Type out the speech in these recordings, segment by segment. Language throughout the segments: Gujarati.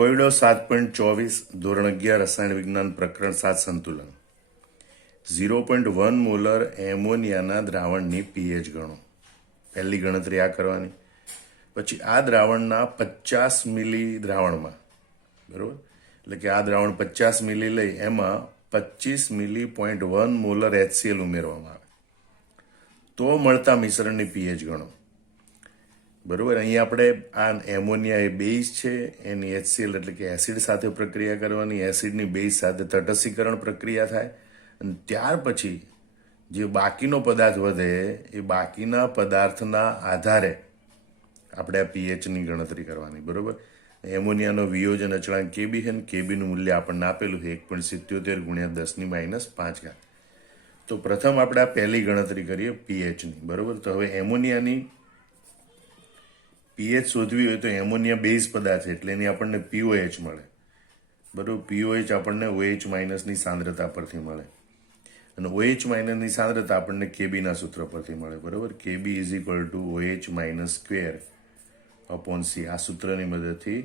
કોયડો 7.24 ધોરણ 11 રસાયણ વિજ્ઞાન પ્રકરણ 7 સંતુલન 0.1 મોલર એમોનિયાના દ્રાવણની પીએચ ગણો. પહેલી ગણતરી આ કરવાની. પછી આ દ્રાવણના 50 મિલી દ્રાવણમાં, બરોબર, એટલે કે આ દ્રાવણ 50 મિલી લઈ એમાં 25 મિલી 0.1 મોલર HCl ઉમેરવામાં આવે તો મળતા મિશ્રણની પીએચ ગણો. બરોબર, અહીંયા આપણે આ એમોનિયા એ બેઝ છે, એની HCl એટલે કે એસિડ સાથે પ્રક્રિયા કરવાની, એસિડની બેઝ સાથે તટસ્થીકરણ પ્રક્રિયા થાય અને ત્યાર પછી જે બાકીનો પદાર્થ વધે એ બાકીના પદાર્થના આધારે આપણે આ પીએચની ગણતરી કરવાની. બરોબર, એમોનિયાનો વિયોજન અચળાંક કેબી છે ને કેબીનું મૂલ્ય આપણને આપેલું છે 1.77 ગુણ્યા 10⁵ તો પ્રથમ આપણે આ પહેલી ગણતરી કરીએ પીએચની. બરોબર, તો હવે એમોનિયાની પીએચ શોધવી હોય તો એમોનિયા બેઝ પદાર્થ છે એટલે એની આપણને POH મળે. બરોબર, POH આપણને OH માઇનસની સાંદ્રતા પરથી મળે અને OH માઇનસની સાંદ્રતા આપણને કેબીના સૂત્ર પરથી મળે. બરોબર, KB is equal to OH minus square upon C. આ સૂત્રની મદદથી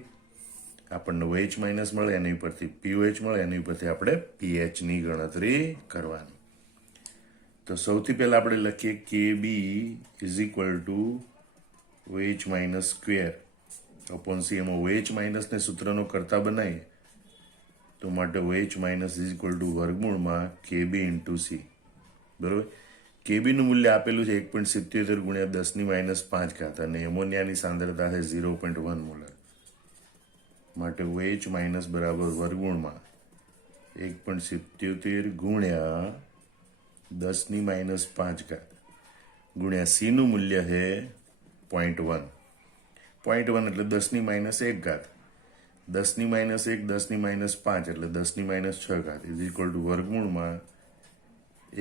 આપણને OH માઇનસ મળે, એની ઉપરથી POH મળે, એની ઉપરથી આપણે પીએચની ગણતરી કરવાની. તો સૌથી પહેલા આપણે લખીએ KB is equal to OH minus square upon C. એમાં OH માઇનસને સૂત્રનો કરતા બનાવીએ તો માટે OH minus is equal to વર્ગમૂળમાં KB ઇન્ટુ C. બરોબર, કેબીનું મૂલ્ય આપેલું છે 1.77 ગુણ્યા 10⁻5 અને એમોનિયાની સાંદ્રતા છે 0.1 મોલર માટે OH માઇનસ બરાબર વર્ગમૂળમાં 1.77 ગુણ્યા 10⁻5 ગુણ્યા C નું મૂલ્ય છે 0.1 એટલે 10⁻1 10⁻1 10⁻5 એટલે 10⁻6 ઇઝ ઇક્વલ ટુ વર્ગમૂળમાં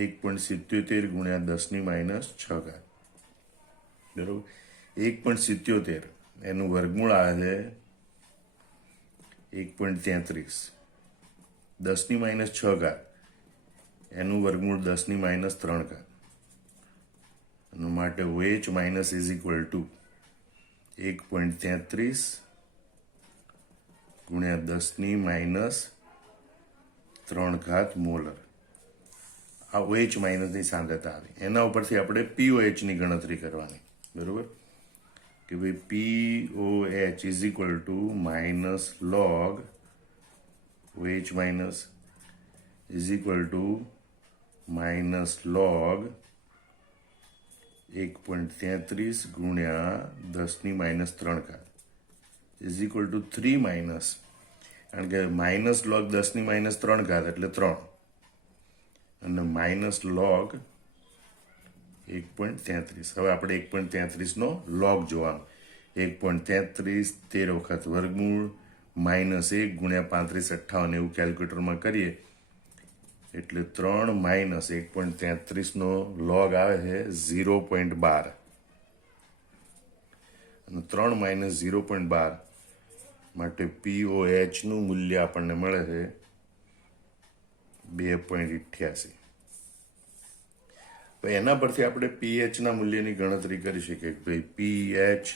1.77 ગુણ્યા 10⁻6. બરોબર, 1.77 એનું વર્ગમૂળ આવે છે 1.33, 10⁻6 એનું વર્ગમૂળ 10⁻3 અને માટે OH minus is equal to 1.33 ગુણ્યા 10⁻3 મોલર. આ OH માઇનસની સાંદ્રતા આવી. એના ઉપરથી આપણે POH ની ગણતરી કરવાની. બરોબર, કે ભાઈ POH is equal to minus log OH minus is equal to minus log 1.33 ગુણ્યા 10⁻3 ઇઝ ઇક્વલ ટુ 3 માઇનસ, કારણ કે માઇનસ લોગ 10⁻3 એટલે 3 અને માઇનસ લોગ 1.33. હવે આપણે 1.33 નો લોગ જોવાનો. 1.33 13 વખત વર્ગમૂળ માઇનસ 1 ગુણ્યા 3558 એવું કેલ્ક્યુલેટરમાં કરીએ એટલે 3 માઇનસ 1.33 નો લોગ આવે છે 0.12 અને 3 માઇનસ 0.12 માટે POH નું મૂલ્ય આપણને મળે છે 2.88. તો એના પરથી આપણે પીએચ ના મૂલ્યની ગણતરી કરી શકીએ કે ભાઈ PH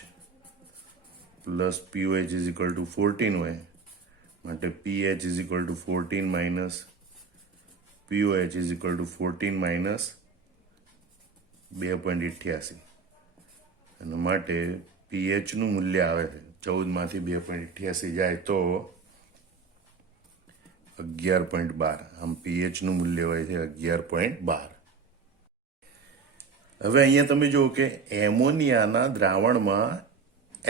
plus POH is equal to 14 હોય માટે PH is equal to 14 minus POH is equal to 14 minus 2.88 અને માટે PH નું મૂલ્ય આવે છે 14 માંથી 2.88 જાય તો 11.12. આમ PH નું મૂલ્ય હોય છે 11.12. હવે અહીંયા તમે જુઓ કે એમોનિયાના દ્રાવણમાં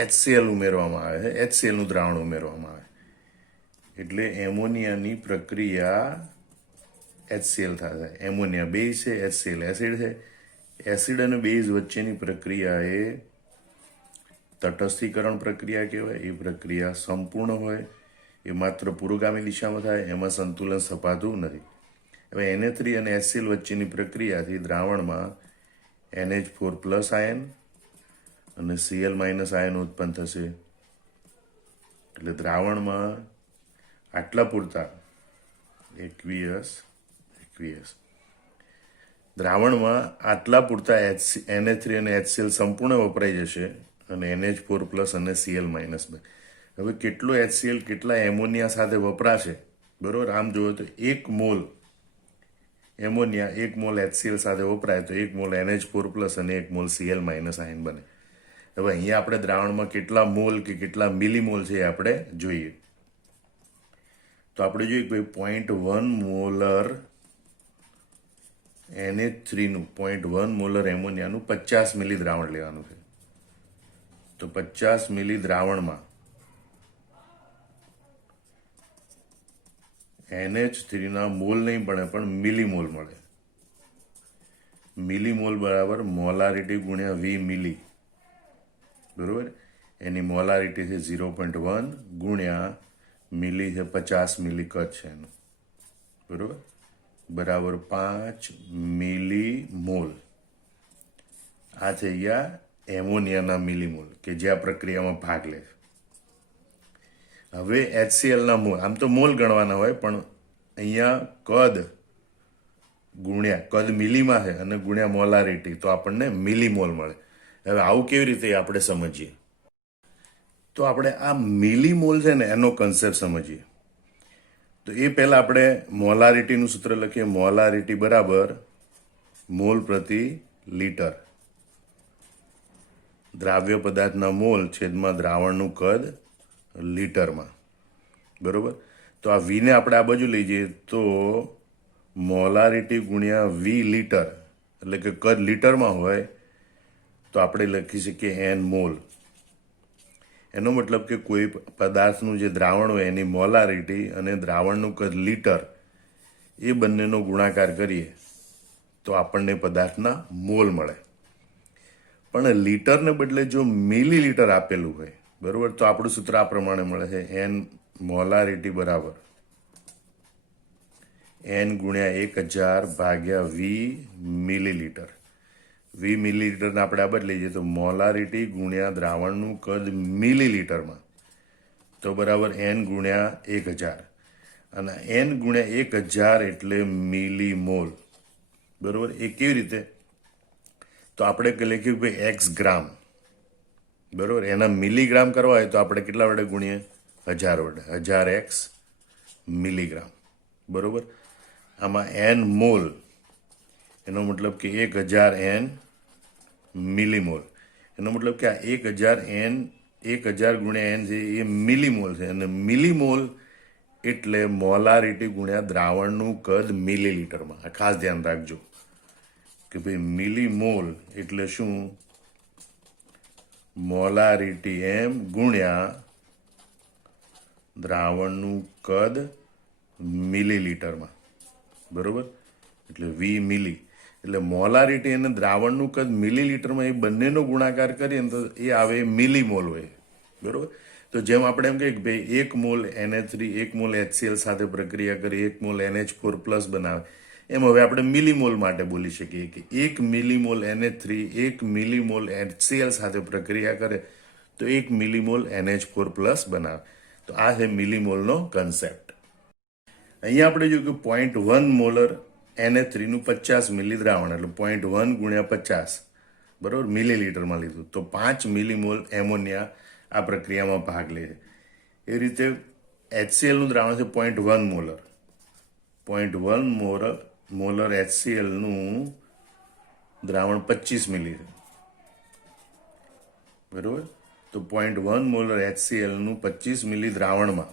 HCl ઉમેરવામાં આવે છે, HCl નું દ્રાવણ ઉમેરવામાં આવે એટલે એમોનિયાની પ્રક્રિયા HCl થાય. એમોનિયા બેઝ છે, HCl એસિડ છે. એસિડ અને બેઝ વચ્ચેની પ્રક્રિયા એ તટસ્થીકરણ પ્રક્રિયા કહેવાય. એ પ્રક્રિયા સંપૂર્ણ હોય, એ માત્ર પુરોગામી દિશામાં થાય, એમાં સંતુલન સ્થપાતું નથી. હવે Na3 અને HCl વચ્ચેની પ્રક્રિયાથી દ્રાવણમાં NH4 પ્લસ આયન અને Cl માઇનસ આયન ઉત્પન્ન થશે એટલે દ્રાવણમાં આટલા પૂરતા aqueous દ્રાવણમાં આટલા પૂરતા Na3 અને HCl સંપૂર્ણ વપરાઈ જશે અને NH4 પ્લસ અને Cl માઇનસ. હવે કેટલું HCl કેટલા એમોનિયા સાથે વપરાશે, બરોબર? આમ જોયો તો 1 મોલ એમોનિયા 1 મોલ HCl સાથે વપરાય તો 1 મોલ NH4+ અને 1 મોલ Cl- આયન બને. હવે અહીંયા આપણે દ્રાવણમાં કેટલા મોલ કે કેટલા મિલીમોલ છે એ આપણે જોઈએ. તો આપણે જોઈએ કે ભાઈ 0.1 મોલર NH3નું 0.1 મોલર એમોનિયાનું 50 મિલી દ્રાવણ લેવાનું છે. તો 50 મિલી દ્રાવણમાં NH3ના મોલ નહીં પડે પણ મિલીમોલ મળે. મિલીમોલ બરાબર મોલારિટી ગુણ્યા V મિલી, બરોબર? એની મોલારિટી છે 0.1 ગુણ્યા મિલી છે 50 મિલી કદ છે એનું, બરોબર? બરાબર 5 મિલીમોલ. આ છે અહીંયા એમોનિયાના મિલીમોલ કે જે આ પ્રક્રિયામાં ભાગ લે છે. હવે HClના મોલ, આમ તો મોલ ગણવાના હોય પણ અહીંયા કદ ગુણ્યા કદ મિલીમાં છે અને ગુણ્યા મોલારિટી તો આપણને મિલીમોલ મળે. હવે આવું કેવી રીતે આપણે સમજીએ? તો આપણે આ મિલીમોલ છે ને એનો કન્સેપ્ટ સમજીએ. તો એ પહેલા આપણે મોલારિટીનું સૂત્ર લખીએ. મોલારિટી બરાબર મોલ પ્રતિ લીટર. દ્રાવ્ય પદાર્થના મોલ છેદમાં દ્રાવણનું કદ લીટરમાં, બરોબર? તો આ વીને આપણે આ બાજુ લઈ જઈએ તો મોલારિટી ગુણ્યા વી લીટર, એટલે કે કદ લીટરમાં હોય તો આપણે લખી શકીએ N મોલ. એનો મતલબ કે કોઈ પદાર્થનું જે દ્રાવણ હોય એની મોલારિટી અને દ્રાવણનું કદ લીટર એ બંનેનો ગુણાકાર કરીએ તો આપણને પદાર્થના મોલ મળે. પણ લીટરને બદલે જો મિલી લીટર આપેલું હોય, બરોબર, તો આપણું સૂત્ર આ પ્રમાણે મળે છે. N મોલારિટી બરાબર N ગુણ્યા 1000 ભાગ્યા V મિલીલીટર. V મિલીલીટરને આપણે આ બદલી જઈએ તો મોલારિટી ગુણ્યા દ્રાવણનું કદ મિલીલીટરમાં તો બરાબર N ગુણ્યા 1000. અને N ગુણ્યા 1000 એટલે મિલીમોલ, બરોબર? એ કેવી રીતે? તો આપણે લખ્યું કે X ગ્રામ, બરોબર? એના મિલીગ્રામ કરવા હોય તો આપણે કેટલા વડે ગુણીએ? 1000 વડે. 1000X મિલીગ્રામ, બરોબર? આમાં N મોલ, એનો મતલબ કે 1000 N મિલીમોલ. એનો મતલબ કે આ 1000 ગુણ્યા N છે એ મિલીમોલ છે. અને મિલીમોલ એટલે મોલારિટી ગુણ્યા દ્રાવણનું કદ મિલીલીટરમાં. આ ખાસ ધ્યાન રાખજો કે ભાઈ મિલીમોલ એટલે શું? મોલારિટી M ગુણ્યા દ્રાવણનું કદ મિલીલીટરમાં, બરોબર? એટલે V મિલી. એટલે મોલારિટી અને દ્રાવણનું કદ મિલીલીટરમાં એ બંનેનો ગુણાકાર કરીએ ને તો એ આવે મિલીમોલ હોય, બરોબર? તો જેમ આપણે એમ કહીએ કે ભાઈ 1 મોલ NH3 1 મોલ HCl સાથે પ્રક્રિયા કરી 1 મોલ NH4+ બનાવે, એમ હવે આપણે મિલીમોલ માટે બોલી શકીએ કે 1 મિલીમોલ NH3 1 મિલીમોલ HCl સાથે પ્રક્રિયા કરે તો 1 મિલીમોલ NH4+ બનાવે. તો આ છે મિલીમોલનો કન્સેપ્ટ. અહીંયા આપણે જોયું કે 0.1 મોલર NH3નું 50 મિલી દ્રાવણ એટલે 0.1 ગુણ્યા 50, બરોબર? મિલીલીટરમાં લીધું તો 5 મિલીમોલ એમોનિયા આ પ્રક્રિયામાં ભાગ લે છે. એ રીતે HClનું દ્રાવણ છે 0.1 મોલર. 0.1 મોલર HClનું દ્રાવણ 25 મિલી છે, બરોબર? તો 0.1 મોલર HClનું 25 મિલી દ્રાવણમાં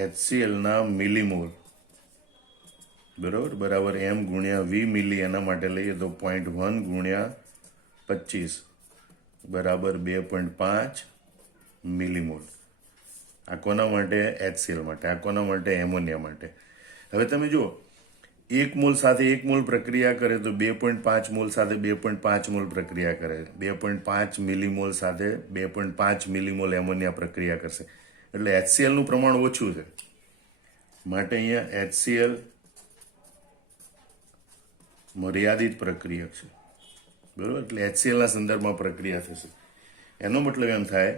HClના મિલીમોલ, બરોબર, બરાબર M ગુણ્યા V મિલી. એના માટે લઈએ તો 0.1 ગુણ્યા 25 બરાબર 2.5 મિલીમોલ. આ કોના માટે? HCl માટે. આ કોના માટે? એમોનિયા માટે. હવે તમે જુઓ 1 મોલ સાથે 1 મોલ પ્રક્રિયા કરે તો 2.5 મોલ સાથે 2.5 મોલ પ્રક્રિયા કરે. 2.5 મિલીમોલ સાથે 2.5 મિલીમોલ એમોનિયા પ્રક્રિયા કરશે. એટલે HClનું પ્રમાણ ઓછું છે માટે અહીંયા HCl મર્યાદિત પ્રક્રિયક છે, બરોબર? એટલે HClના સંદર્ભમાં પ્રક્રિયા થશે. એનો મતલબ એમ થાય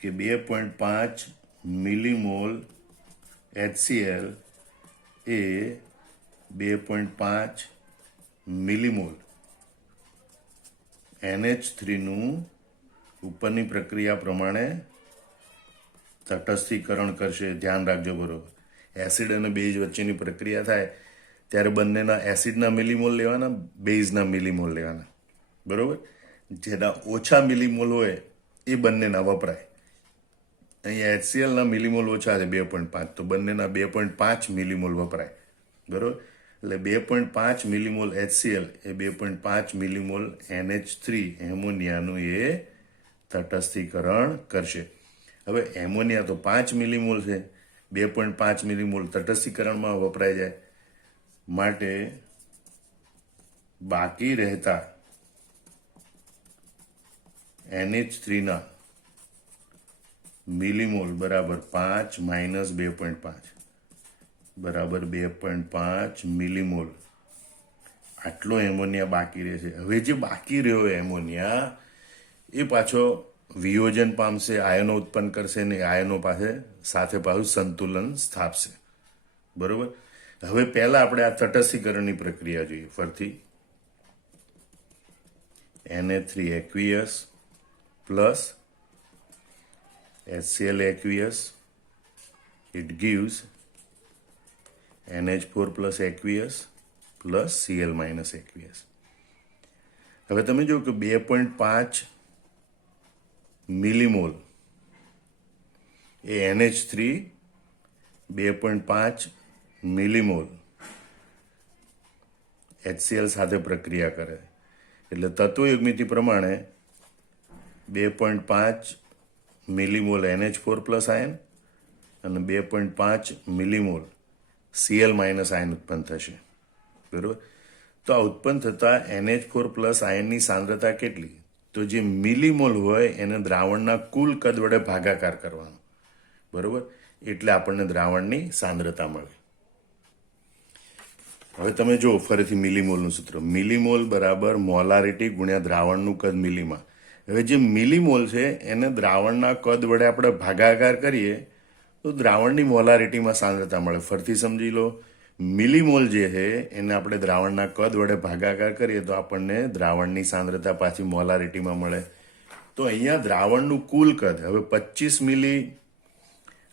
કે 2.5 મિલીમોલ HCl એ 2.5 મિલીમોલ NH3નું ઉપરની પ્રક્રિયા પ્રમાણે તટસ્થીકરણ કરશે. ધ્યાન રાખજો બરોબર. એસિડ અને બેઝ વચ્ચેની પ્રક્રિયા થાય ત્યારે બંનેના એસિડના મિલીમોલ લેવાના, બેઝના મિલીમોલ લેવાના. બરોબર. જેના ઓછા મિલીમોલ હોય એ બંનેના વપરાય. અહીંયા HClના મિલીમોલ ઓછા છે 2.5, તો બંનેના 2.5 મિલીમોલ વપરાય. બરોબર. એટલે 2.5 મિલીમોલ HCl એ 2.5 મિલીમોલ NH3 એમોનિયાનું એ તટસ્થીકરણ કરશે. હવે એમોનિયા તો 5 મિલીમોલ છે, 2.5 મિલીમોલ તટસ્થીકરણમાં વપરાય જાય, માટે બાકી રહેતા NH3ના મિલીમોલ બરાબર 5 માઇનસ 2.5 બરાબર 2.5 મિલીમોલ. આટલો એમોનિયા બાકી રહેશે. હવે જે બાકી રહ્યો એમોનિયા એ પાછો વિયોજન પામશે, આયનો ઉત્પન્ન કરશે ને આયનો સાથે પાછું સંતુલન સ્થાપશે. બરોબર. હવે પહેલા આપણે આ તટસ્થીકરણની પ્રક્રિયા જોઈએ ફરતી. Na3 aqueous plus HCl aqueous, it gives NH4 plus aqueous plus Cl minus aqueous. હવે તમે જો કે 2.5 મિલીમોલ એ NH3 2.5 મિલીમોલ HCl સાથે પ્રક્રિયા કરે. એટલે તત્વયુગ્મિતિ પ્રમાણે 2.5 મિલીમોલ NH4 પ્લસ આયન અને 2.5 મિલીમોલ Cl માઇનસ આયન ઉત્પન્ન થશે. બરોબર. તો આ ઉત્પન્ન થતા NH4 પ્લસ આયનની સાંદ્રતા કેટલી? તો જે મિલીમોલ હોય એને દ્રાવણના કુલ કદ વડે ભાગાકાર કરવાનો. બરોબર. એટલે આપણને દ્રાવણની સાંદ્રતા મળે. હવે તમે જો ફરીથી મિલીમોલનું સૂત્ર. મિલીમોલ બરાબર મોલારિટી ગુણ્યા દ્રાવણનું કદ મિલીમાં. હવે જે મિલીમોલ છે એને દ્રાવણના કદ વડે આપણે ભાગાકાર કરીએ તો દ્રાવણની મોલારિટીમાં સાંદ્રતા મળે. ફરીથી સમજી લો. મિલીમોલ જે છે એને આપણે દ્રાવણના કદ વડે ભાગાકાર કરીએ તો આપણને દ્રાવણની સાંદ્રતા પાછી મોલારિટીમાં મળે. તો અહીંયા દ્રાવણનું કુલ કદ, હવે 25 મિલી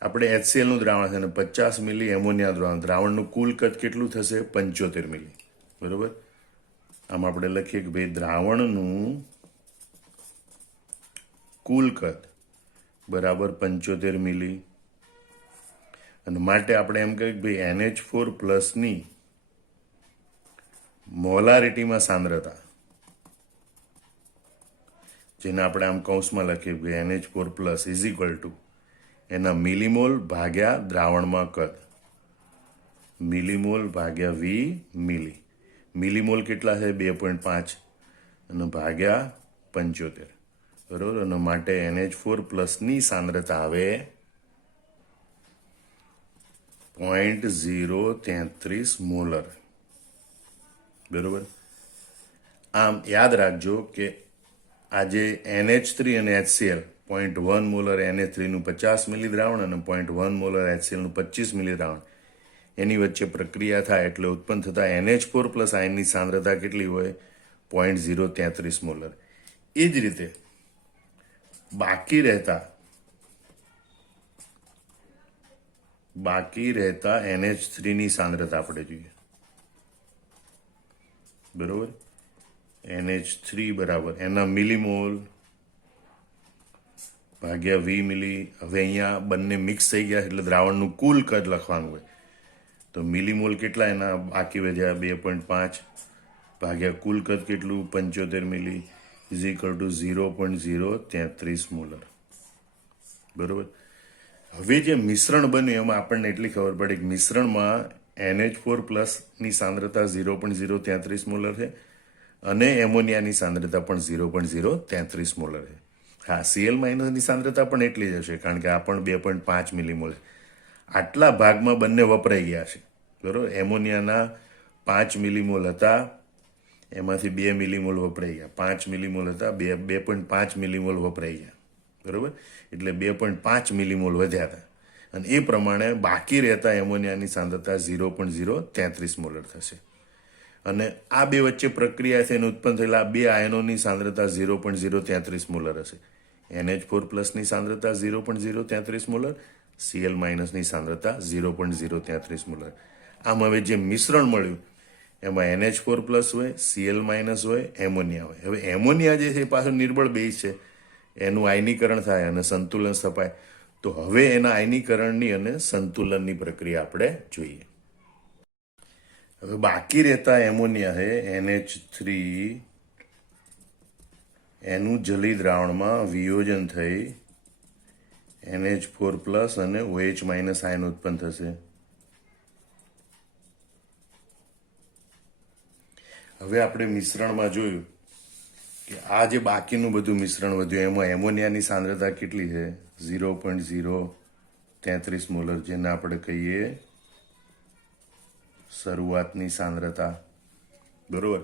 આપણે HClનું દ્રાવણ છે અને 50 મિલી એમોનિયા દ્રાવણ, દ્રાવણનું કુલ કદ કેટલું થશે? 75 મિલી. બરોબર. આમ આપણે લખીએ કે ભાઈ દ્રાવણનું કુલ કદ બરાબર 75 મિલી. અને માટે આપણે એમ કહીએ કે ભાઈ NH4 પ્લસની મોલારિટીમાં સાંદ્રતા, જેને આપણે આમ કૌંસમાં લખીએ કે NH4 plus is equal to એના મિલીમોલ ભાગ્યા દ્રાવણમાં કદ, મિલીમોલ ભાગ્યા V મિલી. મિલીમોલ કેટલા છે? 2.5 અને ભાગ્યા 75. બરોબર. અને માટે NH4 પ્લસની સાંદ્રતા આવે 0.033 મોલર. બરોબર. આમ યાદ રાખજો કે આજે NH3 અને HCl 0.1 મોલર NH3નું 50 મિલી દ્રાવણ અને 0.1 મોલર HClનું 25 મિલી દ્રાવણ, એની વચ્ચે પ્રક્રિયા થાય એટલે ઉત્પન્ન થતા NH4 પ્લસ આયનની સાંદ્રતા કેટલી હોય? 0.033 મોલર. એ જ રીતે બાકી રહેતા NH3ની સાંદ્રતા આપણે જોઈએ. બરોબર. NH3 બરાબર એના મિલીમોલ ભાગ્યા V મિલી. હવે અહીંયા બંને મિક્સ થઈ ગયા એટલે દ્રાવણનું કુલ કદ લખવાનું હોય. તો મિલીમોલ કેટલા એના બાકી વધ્યા? 2.5 ભાગ્યા કુલ કદ કેટલું? 75 મિલી ઇઝ ઇક્વલ ટુ 0.033 મોલર. બરોબર. હવે જે મિશ્રણ બન્યું એમાં આપણને એટલી ખબર પડી કે મિશ્રણમાં NH4 પ્લસની સાંદ્રતા 0.033 મોલર છે અને એમોનિયાની સાંદ્રતા પણ 0.033 મોલર છે. હા, Cl માઇનસની સાંદ્રતા પણ એટલી જ હશે કારણ કે આ પણ 2.5 મિલીમોલ છે. આટલા ભાગમાં બંને વપરાઈ ગયા છે. બરોબર. એમોનિયાના 5 મિલીમોલ હતા, એમાંથી 2 મિલીમોલ વપરાઈ ગયા. 5 મિલીમોલ હતા, 2.5 મિલીમોલ વપરાઈ ગયા. બરોબર. એટલે 2.5 મિલીમોલ વધ્યા હતા અને એ પ્રમાણે બાકી રહેતા એમોનિયાની સાંદ્રતા 0.033 મોલર થશે. અને આ બે વચ્ચે પ્રક્રિયા થઈને ઉત્પન્ન થયેલા આ બે આયનોની સાંદ્રતા 0.033 મોલર હશે. NH4+ સાંદ્રતા 0.033 મોલર, Cl- ની સાંદ્રતા 0.033 મોલર. આમ હવે જે મિશ્રણ મળ્યું એમાં NH4+ હોય, Cl- હોય, એમોનિયા હોય. હવે એમોનિયા જે છે એ પાછું નિર્બળ બેઝ છે, એનું આયનીકરણ થાય અને સંતુલન સ્થપાય. તો હવે એના આયનીકરણની અને સંતુલનની પ્રક્રિયા આપણે જોઈએ. હવે બાકી રહેતા એમોનિયા છે NH3, એનું જલી દ્રાવણમાં વિયોજન થઈ NH4+ અને OH- આયન ઉત્પન્ન થશે. હવે આપણે મિશ્રણમાં જોયું કે આ જે બાકીનું બધું મિશ્રણ વધ્યું એમાં એમોનિયાની સાંદ્રતા કેટલી છે? 0.033 મોલર, જેને આપણે કહીએ શરૂઆતની સાંદ્રતા. બરોબર.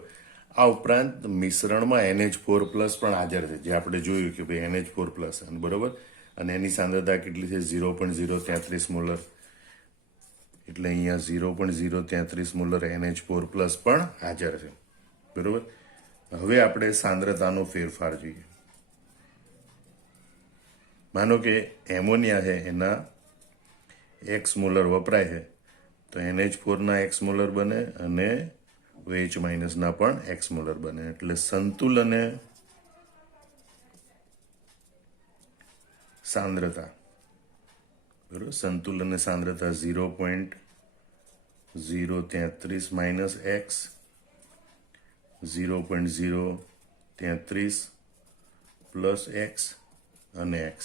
આ ઉપરાંત મિશ્રણમાં NH4+ પણ હાજર છે, જે આપણે જોયું કે ભાઈ NH4+, બરોબર, અને એની સાંદ્રતા કેટલી છે? 0.033 મોલર. એટલે અહીંયા 0.033 મોલર NH4+ પણ હાજર છે. બરોબર. હવે આપણે સાંદ્રતાનો ફેરફાર જોઈએ. માનો કે એમોનિયા છે એના X મોલર વપરાય છે, તો NH4 ના X મોલર બને અને OH- ના પણ X મોલર બને. એટલે સંતુલને સાંદ્રતા, બરોબર, સંતુલન સાંદ્રતા 0.033 - X, 0.033 + X અને X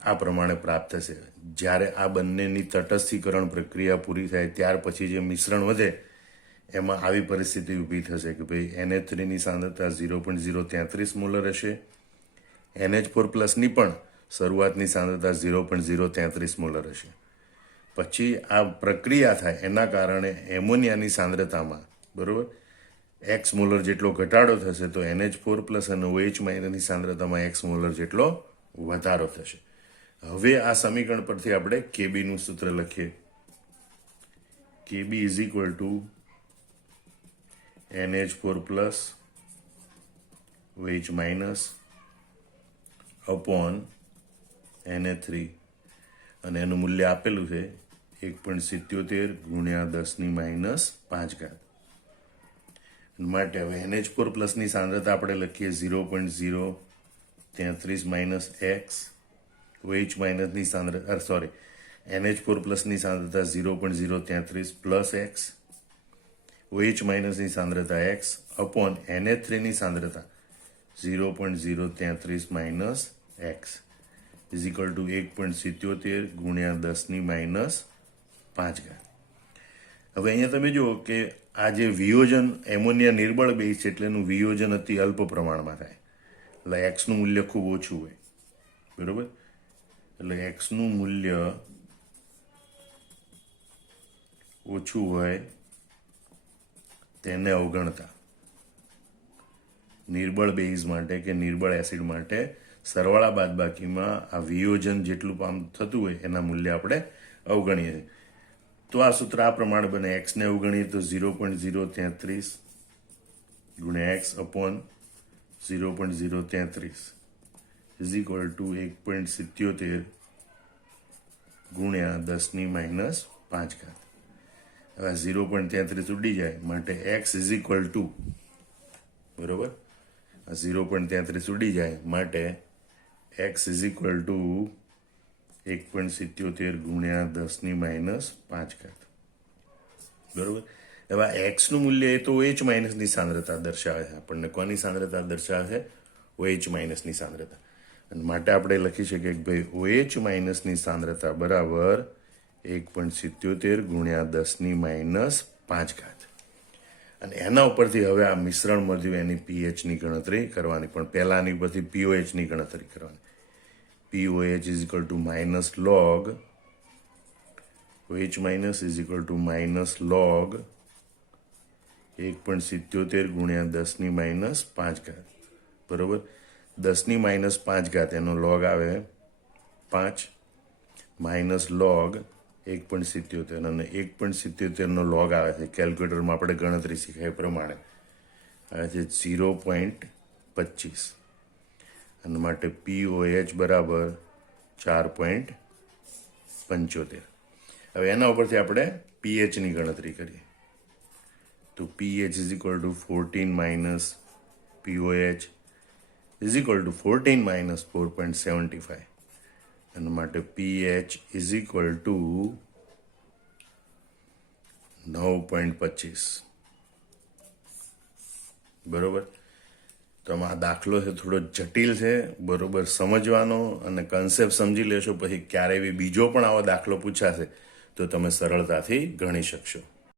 આ પ્રમાણે પ્રાપ્ત થશે. જ્યારે આ બંનેની તટસ્થીકરણ પ્રક્રિયા પૂરી થાય ત્યાર પછી જે મિશ્રણ વધે એમાં આવી પરિસ્થિતિ ઊભી થશે કે ભાઈ NH3ની સાંદ્રતા 0.033 મોલર હશે, NH4+ની પણ શરૂઆતની સાંદ્રતા 0.033 મોલર હશે. પછી આ પ્રક્રિયા થાય એના કારણે એમોનિયાની સાંદ્રતામાં, બરોબર, X મોલર જેટલો ઘટાડો થશે, તો NH4+ અને OH- ની સાંદ્રતામાં X મોલર જેટલો વધારો થશે. હવે આ સમીકરણ પરથી આપણે Kb નું સૂત્ર લખીએ. Kb = NH4+ OH- upon Na3, અને એનું મૂલ્ય આપેલું છે 1.77 × 10⁻5. માટે હવે NH4+ ની સાંદ્રતા આપણે લખીએ 0.033 - X, OH- ની સાંદ્રતા NH4+ ની સાંદ્રતા 0.033 + X, OH- ની સાંદ્રતા X upon Na3 ની સાંદ્રતા 0.033 - X = 1.77 × 10⁻5. હવે અહીંયા તમે જુઓ કે આ જે વિયોજન એમોનિયા નિર્બળ બેઝ છે એટલે એનું વિયોજન અતિ અલ્પ પ્રમાણમાં થાય. એટલે એક્સનું મૂલ્ય ખૂબ ઓછું હોય. બરોબર. એટલે એક્સનું મૂલ્ય ઓછું હોય તેને અવગણતા નિર્બળ બેઝ માટે કે નિર્બળ એસિડ માટે સરવાળા બાદબાકીમાં આ વિયોજન જેટલું પામ થતું હોય એના મૂલ્ય આપણે અવગણીએ. તો આ સૂત્ર આ પ્રમાણે બને. એક્સને અવગણીએ તો 0.033 × X upon 0.033 = 1.77 × 10⁻5. હવે 0.33 ઉડી જાય માટે X = બરોબર, 0.33 ઉડી જાય માટે X = 1.77 × 10⁻5. બરોબર. હવે એક્સનું મૂલ્ય એ તો OH- ની સાંદ્રતા દર્શાવે છે. આપણને કોની સાંદ્રતા દર્શાવે છે? OH- ની સાંદ્રતા. અને માટે આપણે લખી શકીએ કે ભાઈ OH- ની સાંદ્રતા બરાબર 1.77 × 10⁻5. અને એના ઉપરથી હવે આ મિશ્રણ મળ્યું એની pHની ગણતરી કરવાની, પણ પહેલાની ઉપરથી pOHની ગણતરી કરવાની. pOH = log OH- - log 1.77 × 10⁻5. બરોબર. 10⁻5 એનો લોગ આવે 5 - log 1.77 અને 1.77નો લોગ આવે છે કેલ્ક્યુલેટરમાં આપણે ગણતરી શીખાય એ પ્રમાણે આવે છે 0.25 અને માટે POH બરાબર 4.75. હવે એના ઉપરથી આપણે pHની ગણતરી કરીએ તો pH is equal to 14 minus POH is equal to 14 minus 4.75 અને માટે pH ઇઝ ઇક્વલ ટુ 9.25. બરોબર. તો આમાં આ દાખલો છે થોડો જટિલ છે, બરોબર સમજવાનો, અને કન્સેપ્ટ સમજી લેશો પછી ક્યારે બી બીજો પણ આવો દાખલો પૂછાશે તો તમે સરળતાથી ગણી શકશો.